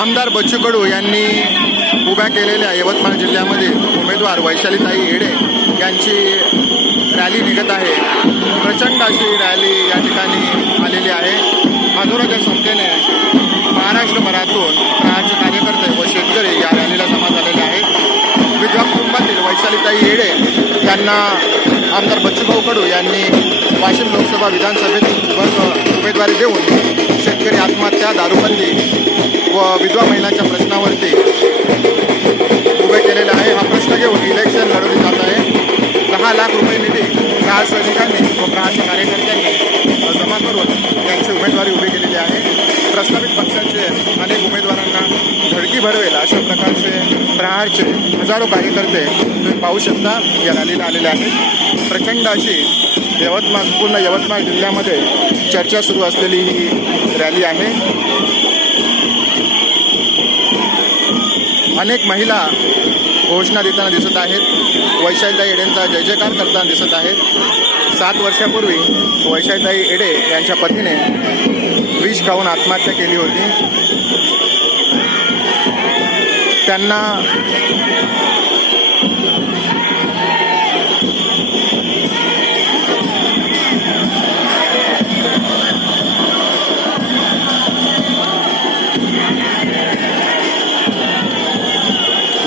आमदार बच्चू कडू यांनी उभ्या केलेल्या यवतमाळ जिल्ह्यामध्ये उमेदवार वैशालीताई येडे यांची रॅली निघत आहे. प्रचंड अशी रॅली या ठिकाणी आलेली आहे. हजारोच्या संख्येने महाराष्ट्रभरातून प्रहारचे कार्यकर्ते व शेतकरी या रॅलीला जमा झालेले आहेत. विधवा कुटुंबातील वैशालीताई येडे यांना आमदार बच्चूभाऊ कडू यांनी वाशिम लोकसभा विधानसभेत उमेदवारी देऊन शेतकरी आत्महत्या दारूबंदी व विधवा महिलांच्या प्रश्नावरती उभे केलेले आहे. हा प्रश्न घेऊन इलेक्शन लढवले जात आहे. दहा लाख रुपये निधी प्रहार सैनिकांनी व प्रहारच्या कार्यकर्त्यांनी जमा करून त्यांची उमेदवारी उभी केलेली आहे. प्रस्तावित पक्षाचे अनेक उमेदवारांना धडकी भरवेल अशा प्रकारचे प्रहारचे हजारो कार्यकर्ते तुम्ही पाहू शकता. या रॅलीला आलेले आहेत. प्रचंड अशी यवतमाळ पूर्ण यवतमाळ जिल्ह्यामध्ये चर्चा सुरू असलेली ही रॅली आहे. अनेक महिला घोषणा देताना दिसत आहेत. वैशालीताई येडेंचा जय जयकार करताना दिसत आहेत. सात वर्षापूर्वी वैशालीताई येडे यांच्या पतीने विष खाऊन आत्महत्या केली होती. त्यांना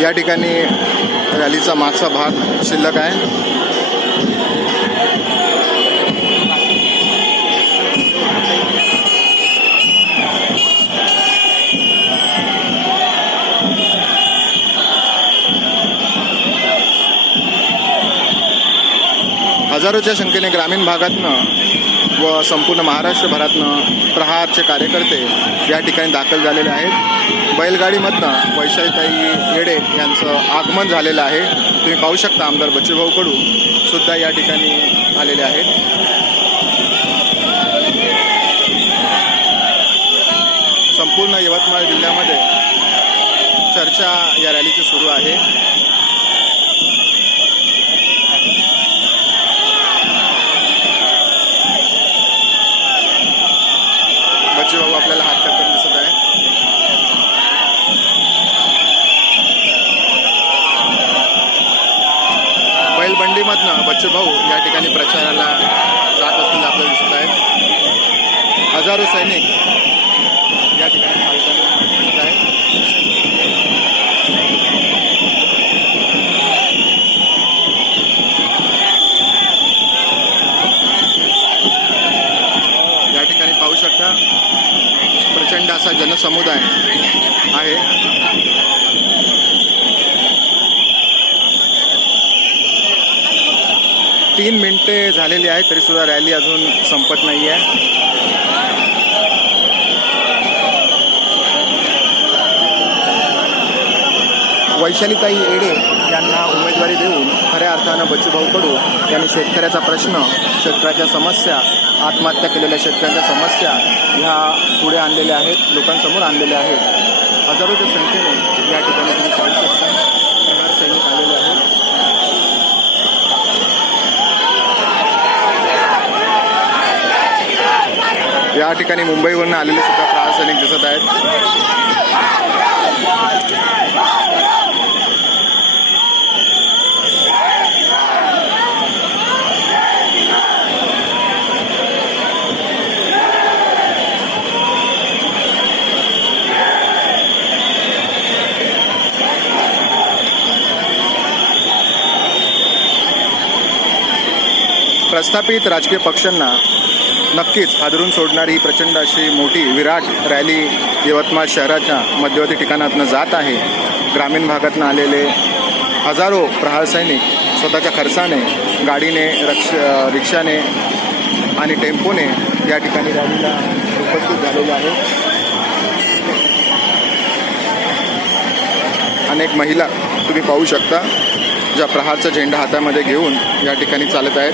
या ठिकाणी रॅलीचा मागचा भाग शिल्लक आहे. हजारोच्या संख्येने ग्रामीण भागातनं व संपूर्ण महाराष्ट्रभरातनं प्रहारचे कार्यकर्ते या ठिकाणी दाखल झालेले आहेत. बैलगाडीमधनं वैशालीताई येडे यांचं आगमन झालेलं आहे. तुम्ही पाहू शकता आमदार बच्चूभाऊ कडू सुद्धा या ठिकाणी आलेले आहेत. संपूर्ण यवतमाळ जिल्ह्यामध्ये चर्चा या रॅलीची सुरू आहे बच्चूभाऊ आपल्याला हात करताना दिसत आहे बैलबंडीमधनं बच्चूभाऊ या ठिकाणी प्रचाराला जात असलेले आपल्याला दिसत आहेत हजारो सैनिक या ठिकाणी दिसत आहेत या ठिकाणी पाहू शकता प्रचंड असा जनसमुदाय आहे. तीन मिनिटे झालेली आहेत तरी सुद्धा रॅली अजून संपत नाही आहे. वैशालीताई येडे यांना उमेदवारी देऊन खऱ्या अर्थानं बचूभाऊ कडू यांनी शेतकऱ्याचा प्रश्न शेतकऱ्याच्या समस्या आत्महत्या केलेल्या शेतकऱ्यांच्या समस्या ह्या पुढे आणलेल्या आहेत लोकांसमोर आणलेल्या आहेत. हजारोच्या संख्येने या ठिकाणी तुम्ही पाहू शकता प्रहार सैनिक आलेले आहेत या ठिकाणी मुंबईवरून आलेले सुद्धा प्रहार सैनिक दिसत आहेत. प्रस्थापित राजकीय पक्षांना नक्कीच हादरून सोडणारी ही प्रचंड अशी मोठी विराट रॅली यवतमाळ शहराच्या मध्यवर्ती ठिकाणातनं जात आहे. ग्रामीण भागातनं आलेले हजारो प्रहार सैनिक स्वतःच्या खर्चाने गाडीने रक्ष रिक्षाने आणि टेम्पोने या ठिकाणी रॅलीला उपस्थित झालेले आहेत. अनेक महिला तुम्ही पाहू शकता ज्या प्रहारचा झेंडा हातामध्ये घेऊन या ठिकाणी चालत आहेत.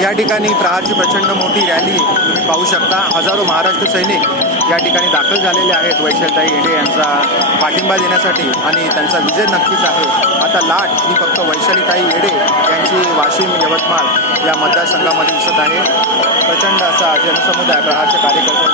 या ठिकाणी प्रहारची प्रचंड मोठी रॅली तुम्ही पाहू शकता. हजारो महाराष्ट्र सैनिक या ठिकाणी दाखल झालेले आहेत. वैशालताई येडे यांचा पाठिंबा देण्यासाठी आणि त्यांचा विजय नक्कीच आहे. आता लाट ही फक्त वैशालीताई येडे यांची वाशिम यवतमाळ या मतदारसंघामध्ये दिसत आहे. प्रचंड असा जनसमुदाय प्रहारचे कार्यकर्ते